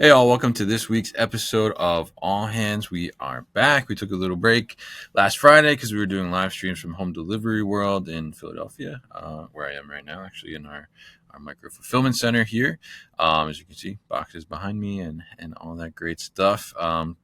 Hey all, welcome to this week's episode of All Hands. We are back. We took a little break last Friday because we were doing live streams from Home Delivery World in Philadelphia, where I am right now, actually in our micro fulfillment center here. As you can see, boxes behind me and all that great stuff.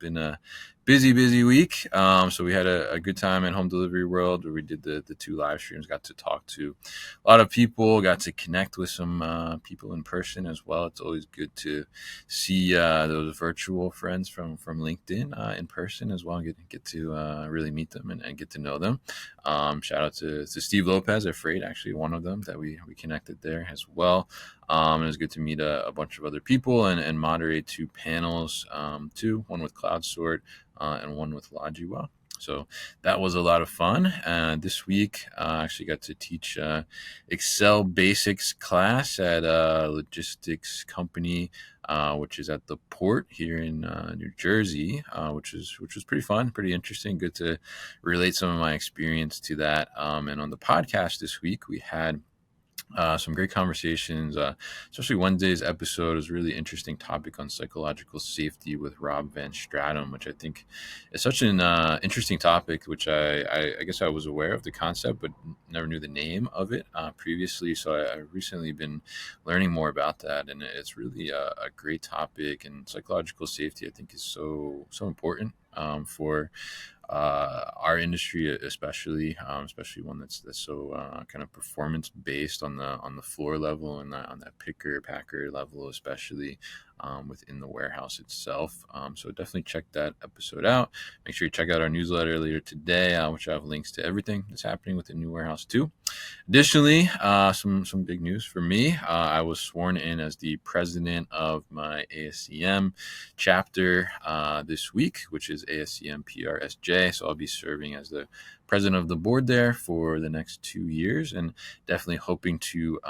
Been a busy week. So we had a good time at Home Delivery World where we did the two live streams, got to talk to a lot of people, got to connect with some people in person as well. It's always good to see those virtual friends from LinkedIn in person as well. Get to really meet them and get to know them. Shout out to Steve Lopez at Freight, actually one of them that we connected there as well. It was good to meet a bunch of other people and moderate two panels, one with CloudSort and one with Logiwa. So that was a lot of fun. This week, I actually got to teach Excel basics class at a logistics company, which is at the port here in New Jersey, which was pretty fun, pretty interesting. Good to relate some of my experience to that. And on the podcast this week, we had some great conversations, especially Wednesday's episode was a really interesting topic on psychological safety with Rob Van Stratum, which I think is such an interesting topic, which I guess I was aware of the concept, but never knew the name of it previously. So I've recently been learning more about that, and it's really a great topic. And psychological safety, I think, is so important for our industry, especially one that's so kind of performance based on the floor level and on that picker packer level, especially within the warehouse itself. So definitely check that episode out. Make sure you check out our newsletter later today, which I have links to everything that's happening with the new warehouse too. Additionally, some big news for me. I was sworn in as the president of my ASCM chapter this week, which is ASCM PRSJ. So I'll be serving as the president of the board there for the next 2 years, and definitely hoping to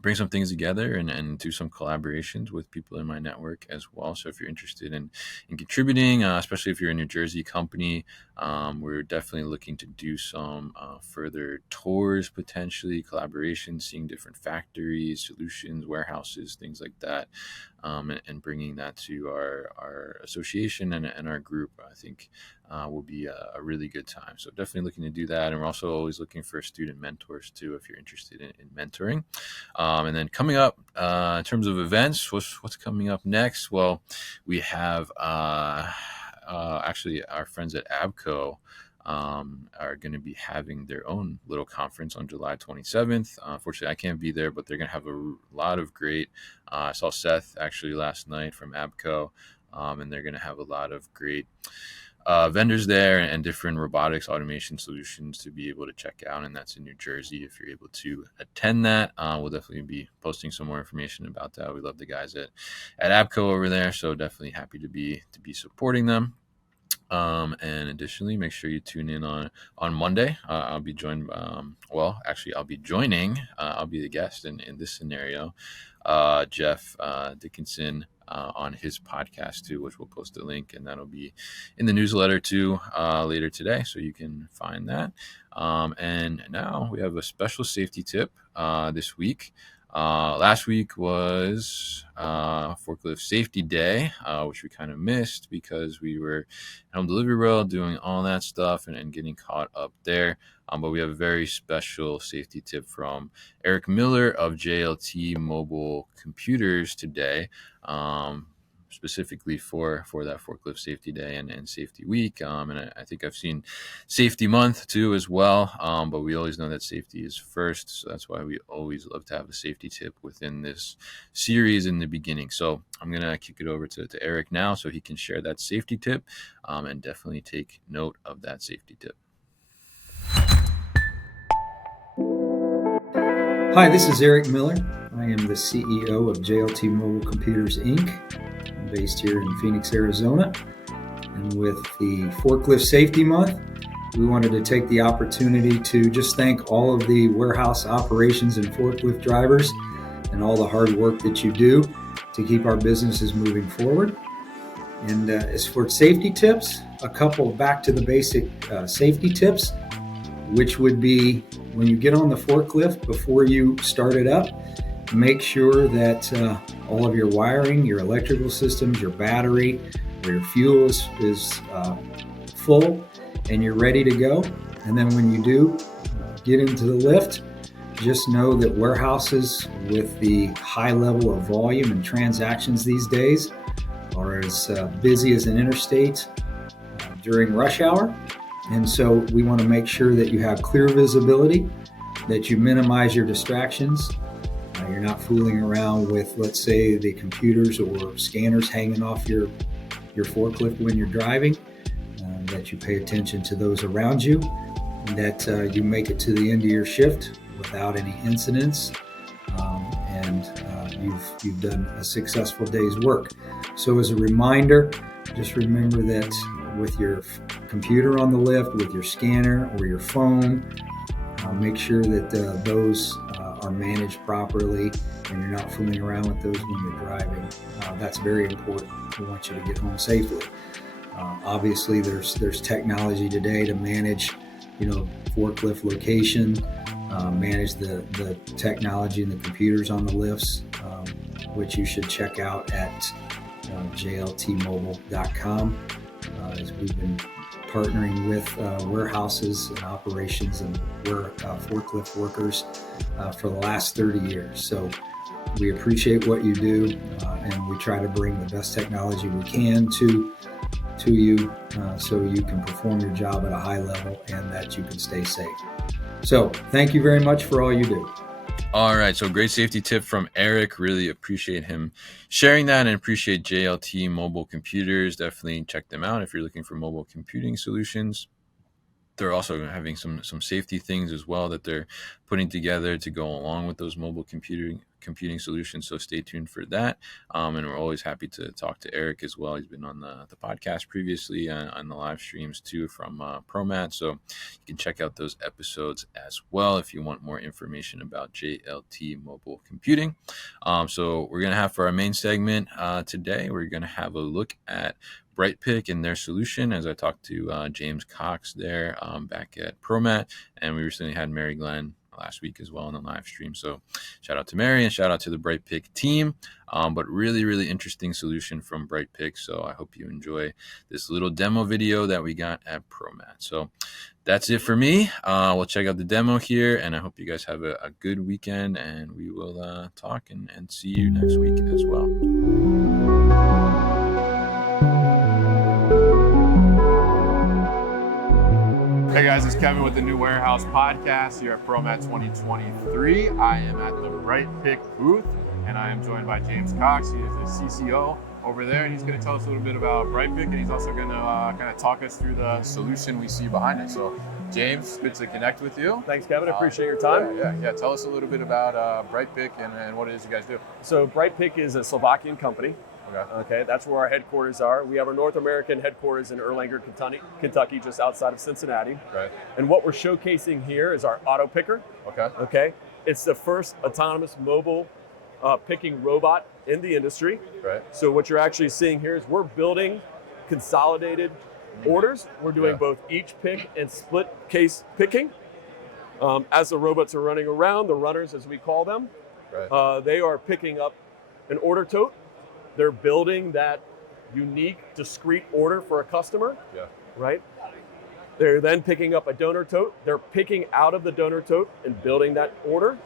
bring some things together and do some collaborations with people in my network as well. So if you're interested in contributing, especially if you're a New Jersey company, we're definitely looking to do some further tours, potentially collaborations, seeing different factories, solutions, warehouses, things like that, and bringing that to our association and our group. I think will be a really good time. So definitely looking to do that. And we're also always looking for student mentors too, if you're interested in mentoring. And then coming up in terms of events, what's coming up next? Well, we have actually our friends at ABCO are going to be having their own little conference on July 27th. Unfortunately, I can't be there, but they're going to have a lot of great, I saw Seth actually last night from ABCO, and they're going to have a lot of great vendors there and different robotics automation solutions to be able to check out. And that's in New Jersey. If you're able to attend that, we'll definitely be posting some more information about that. We love the guys at ABCO over there. So definitely happy to be supporting them. And additionally, make sure you tune in on Monday. I'll be joined. I'll be joining. I'll be the guest in this scenario. Jeff Dickinson on his podcast too, which we'll post a link, and that'll be in the newsletter too later today, so you can find that. And now we have a special safety tip this week. Last week was forklift safety day, which we kind of missed because we were at Home Delivery World doing all that stuff and getting caught up there. But we have a very special safety tip from Eric Miller of JLT Mobile Computers today, specifically for that forklift safety day and safety week. And I think I've seen safety month too as well. But we always know that safety is first. So that's why we always love to have a safety tip within this series in the beginning. So I'm going to kick it over to Eric now so he can share that safety tip, and definitely take note of that safety tip. Hi, this is Eric Miller. I am the CEO of JLT Mobile Computers, Inc. I'm based here in Phoenix, Arizona. And with the Forklift Safety Month, we wanted to take the opportunity to just thank all of the warehouse operations and forklift drivers and all the hard work that you do to keep our businesses moving forward. And as for safety tips, a couple back to the basic safety tips, which would be when you get on the forklift, before you start it up, make sure that all of your wiring, your electrical systems, your battery, or your fuel is full and you're ready to go. And then when you do get into the lift, just know that warehouses with the high level of volume and transactions these days are as busy as an interstate during rush hour. And so we want to make sure that you have clear visibility, that you minimize your distractions. You're not fooling around with, let's say, the computers or scanners hanging off your forklift when you're driving, that you pay attention to those around you, that you make it to the end of your shift without any incidents, and you've done a successful day's work. So as a reminder, just remember that with your computer on the lift, with your scanner or your phone, make sure that those are managed properly and you're not fooling around with those when you're driving. That's very important. We want you to get home safely. Obviously, there's technology today to manage, forklift location, manage the technology and the computers on the lifts, which you should check out at jltmobile.com. As we've been partnering with warehouses and operations and forklift workers for the last 30 years. So we appreciate what you do, and we try to bring the best technology we can to you so you can perform your job at a high level and that you can stay safe. So thank you very much for all you do. All right, so great safety tip from Eric. Really appreciate him sharing that, and appreciate JLT Mobile Computers. Definitely check them out if you're looking for mobile computing solutions. They're also having some safety things as well that they're putting together to go along with those mobile computing solutions. So stay tuned for that. And we're always happy to talk to Eric as well. He's been on the podcast previously, on the live streams too, from ProMat. So you can check out those episodes as well if you want more information about JLT Mobile Computing. So we're going to have, for our main segment today, we're going to have a look at Brightpick and their solution, as I talked to James Cox there back at ProMat, and we recently had Mary Glenn last week as well in the live stream. So shout out to Mary and shout out to the Brightpick team. But really, really interesting solution from Brightpick. So I hope you enjoy this little demo video that we got at ProMat. So that's it for me. We'll check out the demo here, and I hope you guys have a good weekend, and we will talk and see you next week as well. Hey guys, it's Kevin with the New Warehouse Podcast here at ProMat 2023. I am at the Brightpick booth, and I am joined by James Cox. He is the CCO over there, and he's going to tell us a little bit about Brightpick, and he's also going to kind of talk us through the solution we see behind it. So, James, good to connect with you. Thanks, Kevin. I appreciate your time. Yeah. Tell us a little bit about Brightpick and what it is you guys do. So, Brightpick is a Slovakian company. Okay, that's where our headquarters are. We have our North American headquarters in Erlanger, Kentucky, just outside of Cincinnati. Right. And what we're showcasing here is our Autopicker. Okay. It's the first autonomous mobile picking robot in the industry. Right. So what you're actually seeing here is we're building consolidated orders. We're doing both each pick and split case picking. As the robots are running around, the runners, as we call them, they are picking up an order tote. They're building that unique, discrete order for a customer, right? They're then picking up a donor tote. They're picking out of the donor tote and building that order,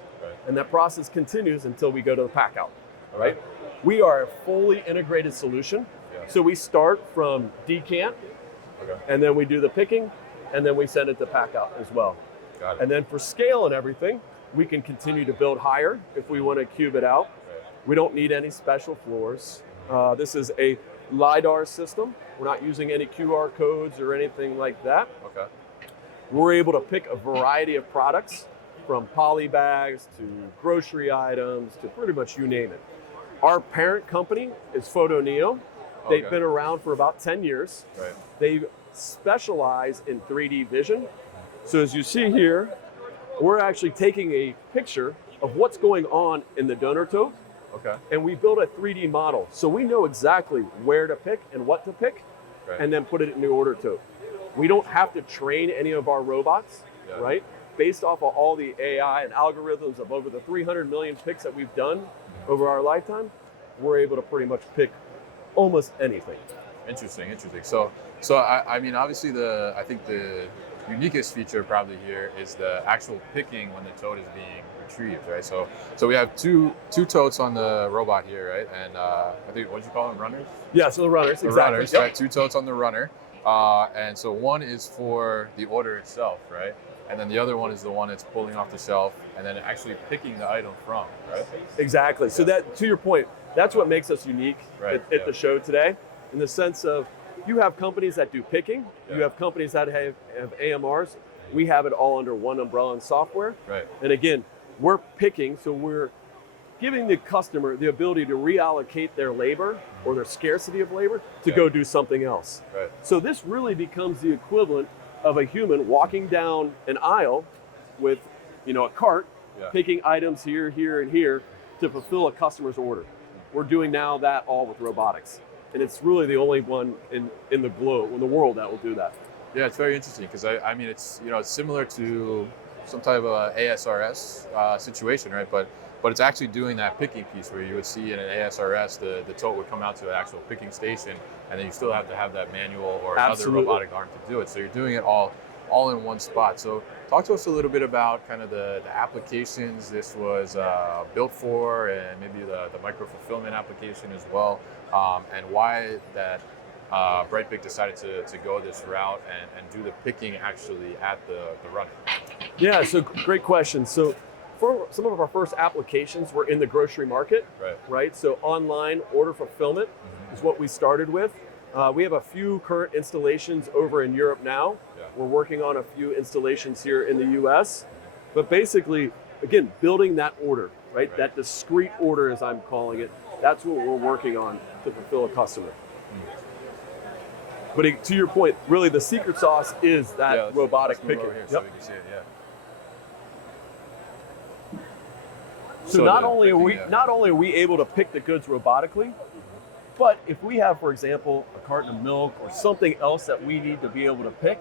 and that process continues until we go to the pack out, right? We are a fully integrated solution. So we start from decant, and then we do the picking, and then we send it to pack out as well. Got it. And then for scale and everything, we can continue to build higher if we want to cube it out. We don't need any special floors. This is a LiDAR system. We're not using any QR codes or anything like that. Okay. We're able to pick a variety of products, from poly bags to grocery items to pretty much you name it. Our parent company is PhotoNeo. They've been around for about 10 years. Right. They specialize in 3D vision. So as you see here, we're actually taking a picture of what's going on in the donor tote. And we build a 3D model. So we know exactly where to pick and what to pick, and then put it in the order tote. We don't have to train any of our robots. right? Based off of all the AI and algorithms of over the 300 million picks that we've done over our lifetime, we're able to pretty much pick almost anything. Interesting. So I mean, obviously I think the uniquest feature probably here is the actual picking when the tote is being retrieved, right? So we have two totes on the robot here, right? And I think, what did you call them, runners? Yeah, so the runners, The exactly. runners, Yep. right? Two totes on the runner. And so one is for the order itself, right? And then the other one is the one that's pulling off the shelf and then actually picking the item from, right? Exactly. So that, to your point, that's what makes us unique at the show today, in the sense of you have companies that do picking, you have companies that have AMRs. We have it all under one umbrella and software. Right. And again, we're picking, so we're giving the customer the ability to reallocate their labor or their scarcity of labor to go do something else. Right. So this really becomes the equivalent of a human walking down an aisle with, a cart, picking items here, here, and here to fulfill a customer's order. We're doing now that all with robotics. And it's really the only one in the globe, in the world, that will do that. Yeah, it's very interesting because I mean, it's it's similar to some type of ASRS situation, right? But it's actually doing that picking piece where you would see in an ASRS the tote would come out to an actual picking station, and then you still have to have that manual or another robotic arm to do it. So you're doing it all in one spot. So talk to us a little bit about kind of the applications this was built for, and maybe the micro fulfillment application as well, and why that Brightpick decided to go this route and do the picking actually at the runner. Yeah, so great question. So for some of our first applications were in the grocery market, right? So online order fulfillment is what we started with. We have a few current installations over in Europe now. We're working on a few installations here in the US. But basically, again, building that order, right? That discrete order, as I'm calling it, that's what we're working on to fulfill a customer. But to your point, really the secret sauce is that robotic picking. Here so we can see it, So not only are we able to pick the goods robotically, but if we have, for example, a carton of milk or something else that we need to be able to pick,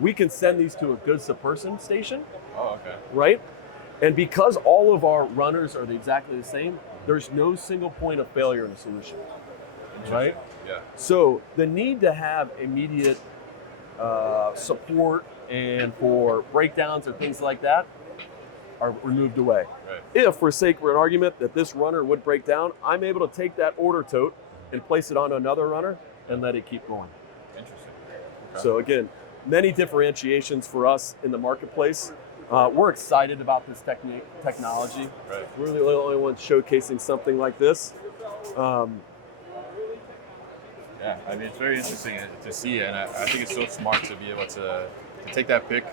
we can send these to a goods to person station. Oh, okay. Right? And because all of our runners are exactly the same, there's no single point of failure in a solution. Right? Yeah. So the need to have immediate support and for breakdowns or things like that are removed away. Right. If, for sake of an argument, that this runner would break down, I'm able to take that order tote and place it on another runner and let it keep going. Interesting. Okay. So again, many differentiations for us in the marketplace. We're excited about this technology. Right. We're the only ones showcasing something like this. Yeah, I mean, it's very interesting to see, and I think it's so smart to be able to take that pick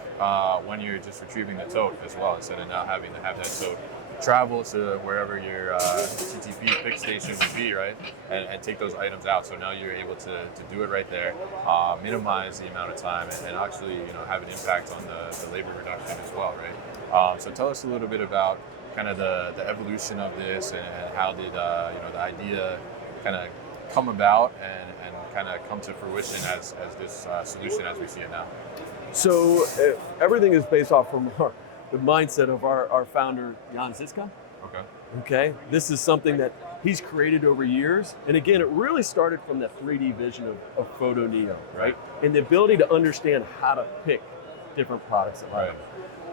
when you're just retrieving the tote as well, instead of now having to have that tote travel to wherever your CTP pick station would be, right? And take those items out. So now you're able to do it right there, minimize the amount of time, and actually have an impact on the labor reduction as well, right? So tell us a little bit about kind of the evolution of this and how did the idea kind of come about and kind of come to fruition as this solution as we see it now. So everything is based off from the mindset of our founder, Jan Ziska. Okay. This is something that he's created over years. And again, it really started from the 3D vision of Photo Neo, right? And the ability to understand how to pick different products.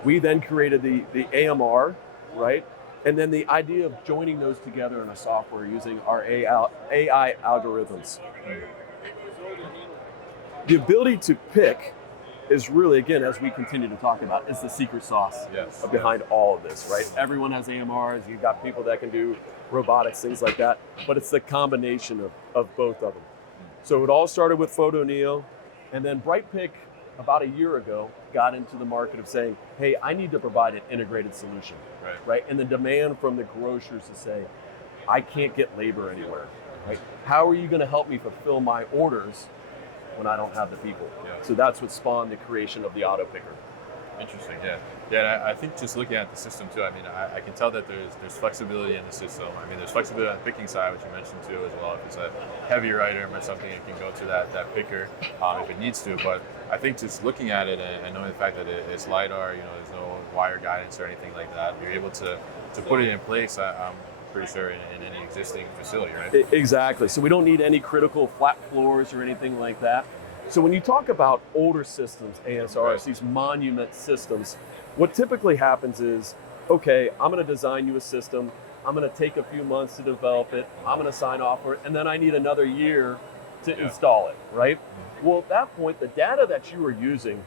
We then created the AMR, right? And then the idea of joining those together in a software using our AI algorithms. The ability to pick is really, again, as we continue to talk about, is the secret sauce behind all of this, right? Everyone has AMRs, you've got people that can do robotics, things like that, but it's the combination of both of them. So it all started with Photo Neo, and then Brightpick, about a year ago, got into the market of saying, hey, I need to provide an integrated solution, right? And the demand from the grocers to say, I can't get labor anywhere, right? How are you gonna help me fulfill my orders when I don't have the people? So that's what spawned the creation of the Autopicker. Interesting. Yeah. Yeah. I think just looking at the system too, I mean, I can tell that there's flexibility in the system. I mean, there's flexibility on the picking side, which you mentioned too as well. If it's a heavier item or something, it can go to that picker if it needs to. But I think just looking at it and knowing the fact that it's LiDAR, there's no wire guidance or anything like that, you're able to put it in place. I'm pretty sure in any existing facility, right? Exactly. So we don't need any critical flat floors or anything like that. So when you talk about older systems, ASRs, Right. these monument systems, what typically happens is, okay, I'm going to design you a system. I'm going to take a few months to develop it. I'm going to sign off for it. And then I need another year to install it, right? Well, at that point, the data that you are using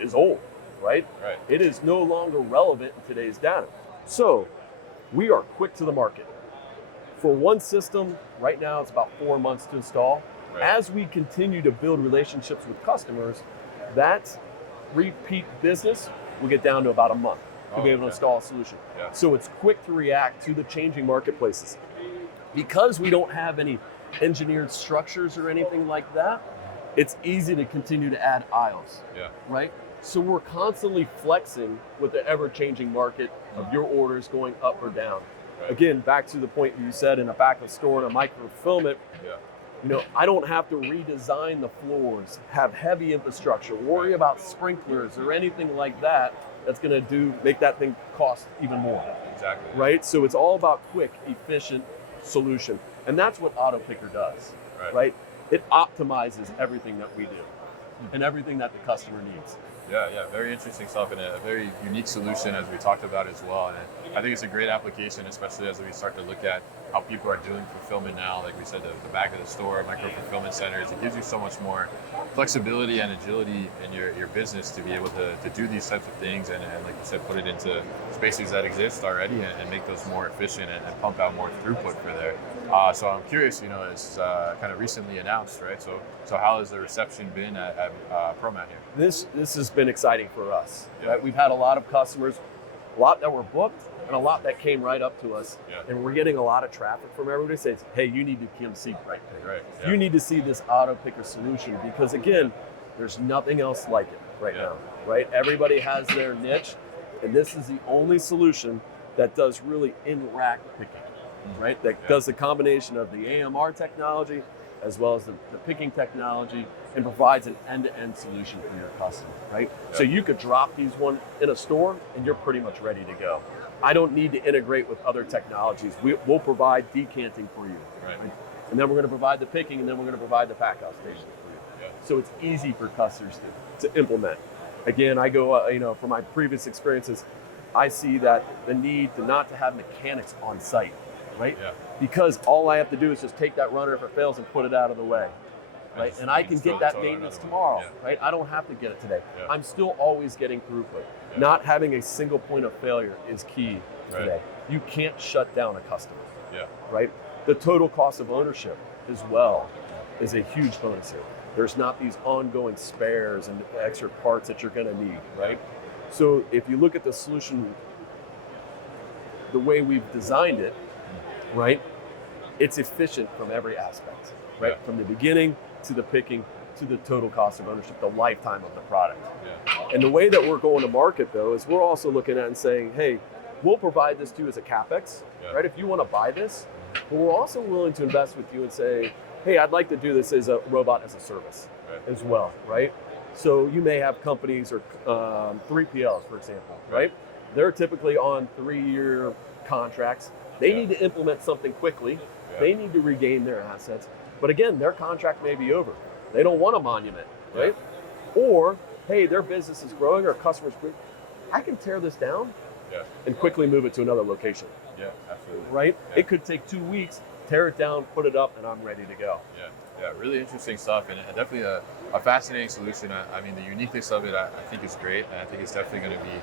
is old, right? Right. It is no longer relevant in today's data. So we are quick to the market. For one system, right now it's about 4 months to install. Right. As we continue to build relationships with customers, that repeat business will get down to about a month to be able to install a solution. Yeah. So it's quick to react to the changing marketplaces. Because we don't have any engineered structures or anything like that, it's easy to continue to add aisles, Yeah. right? So we're constantly flexing with the ever-changing market of your orders going up or down. Right. Again, back to the point you said in a back of store and a microfilament, Yeah. I don't have to redesign the floors, have heavy infrastructure, worry about sprinklers or anything like that that's going to make that thing cost even more, Exactly. right? So it's all about quick, efficient solution. And that's what Autopicker does, right? It optimizes everything that we do and everything that the customer needs. Yeah, very interesting stuff and a very unique solution as we talked about as well. And I think it's a great application, especially as we start to look at how people are doing fulfillment now. Like we said, the back of the store, micro fulfillment centers, it gives you so much more flexibility and agility in your business to be able to do these types of things and like you said, put it into spaces that exist already and make those more efficient and pump out more throughput for there. So I'm curious, it's kind of recently announced, right? So how has the reception been at ProMat here? This has been exciting for us, Yeah. right? We've had a lot of customers, a lot that were booked and a lot that came right up to us. Yeah. And we're getting a lot of traffic from everybody saying, hey, you need to come see Brightpick. Right. Yeah. You need to see this Autopicker solution because again, there's nothing else like it right Yeah. now, right? Everybody has their niche and this is the only solution that does really in-rack picking, right? That does the combination of the AMR technology as well as the picking technology and provides an end-to-end solution for your customer, right? Yeah. So you could drop these one in a store and you're pretty much ready to go. I don't need to integrate with other technologies. We'll provide decanting for you. Right. And then we're going to provide the picking and then we're going to provide the pack out station for you. Yeah. So it's easy for customers to implement. Again, I go, from my previous experiences, I see that the need not to have mechanics on site, right? Yeah. Because all I have to do is just take that runner if it fails and put it out of the way, right? And I can get that maintenance tomorrow, right? I don't have to get it today. Yeah. I'm still always getting throughput. Yeah. Not having a single point of failure is key today. You can't shut down a customer, Yeah. right? The total cost of ownership as well is a huge bonus here. There's not these ongoing spares and extra parts that you're going to need, right? So if you look at the solution, the way we've designed it, right, it's efficient from every aspect, right? Yeah. From the beginning to the picking to the total cost of ownership, the lifetime of the product. Yeah. And the way that we're going to market though is we're also looking at and saying, hey, we'll provide this to you as a CapEx, right? If you want to buy this, but we're also willing to invest with you and say, hey, I'd like to do this as a robot as a service as well, right? So you may have companies or 3PLs, for example, right? They're typically on 3-year contracts. They need to implement something quickly. Yeah. They need to regain their assets. But again, their contract may be over. They don't want a monument, right? Or, hey, their business is growing or customers growing. I can tear this down and quickly move it to another location, Yeah, absolutely. right? Yeah. It could take 2 weeks, tear it down, put it up, and I'm ready to go. Yeah, really interesting stuff and definitely a fascinating solution. I mean, the uniqueness of it, I think is great. And I think it's definitely going to be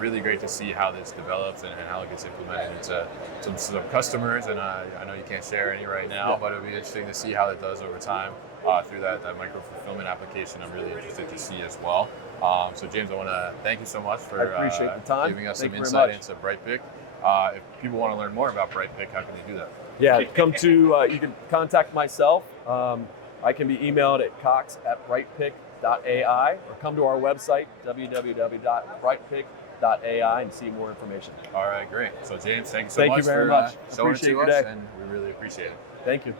really great to see how this develops and how it gets implemented into some customers. And I know you can't share any right now, but it'll be interesting to see how it does over time through that micro fulfillment application. I'm really interested to see as well. So James, I want to thank you so much for I appreciate the time. giving us Thank some you very insight much. into Brightpick. If people want to learn more about Brightpick, how can they do that? Yeah, come to, you can contact myself. I can be emailed at cox@brightpick.com. brightpick.ai or come to our website, www.brightpick.ai, and see more information. All right, great. So James, thank you so Thank much you very for much. showing it Appreciate to your us, day. and we really appreciate it. Thank you.